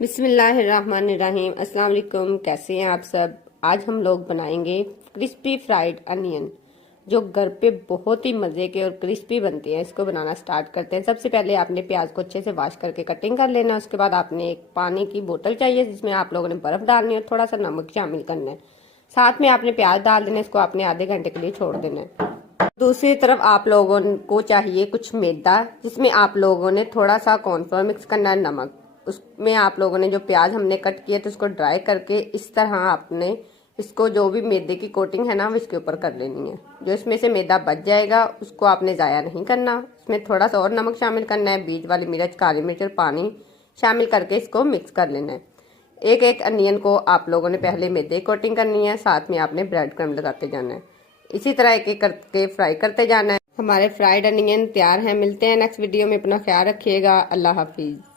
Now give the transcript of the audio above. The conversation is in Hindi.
बिस्मिल्लाहिर्रहमानिर्रहीम। अस्सलाम वालेकुम। कैसे हैं आप सब। आज हम लोग बनाएंगे क्रिस्पी फ्राइड अनियन, जो घर पे बहुत ही मज़े के और क्रिस्पी बनते हैं। इसको बनाना स्टार्ट करते हैं। सबसे पहले आपने प्याज को अच्छे से वॉश करके कटिंग कर लेना। उसके बाद आपने एक पानी की बोतल चाहिए जिसमें आप लोगों ने बर्फ़ डालनी है और थोड़ा सा नमक शामिल करना है। साथ में आपने प्याज डाल देना है। इसको आपने आधे घंटे के लिए छोड़ देना है। दूसरी तरफ आप लोगों को चाहिए कुछ मैदा, जिसमें आप लोगों ने थोड़ा सा कॉर्नफ्लोर मिक्स करना है, नमक। उसमें आप लोगों ने जो प्याज हमने कट किए तो उसको ड्राई करके इस तरह आपने इसको जो भी मैदे की कोटिंग है ना वो इसके ऊपर कर लेनी है। जो इसमें से मैदा बच जाएगा उसको आपने ज़ाया नहीं करना। इसमें थोड़ा सा और नमक शामिल करना है, बीज वाली मिर्च, काली मिर्च और पानी शामिल करके इसको मिक्स कर लेना है। एक एक अनियन को आप लोगों ने पहले मैदे की कोटिंग करनी है, साथ में आपने ब्रेड क्रम्ब लगाते जाना है। इसी तरह एक एक करके फ्राई करते जाना है। हमारे फ्राइड अनियन तैयार हैं। मिलते हैं नेक्स्ट वीडियो में। अपना ख्याल रखिएगा। अल्लाह हाफिज़।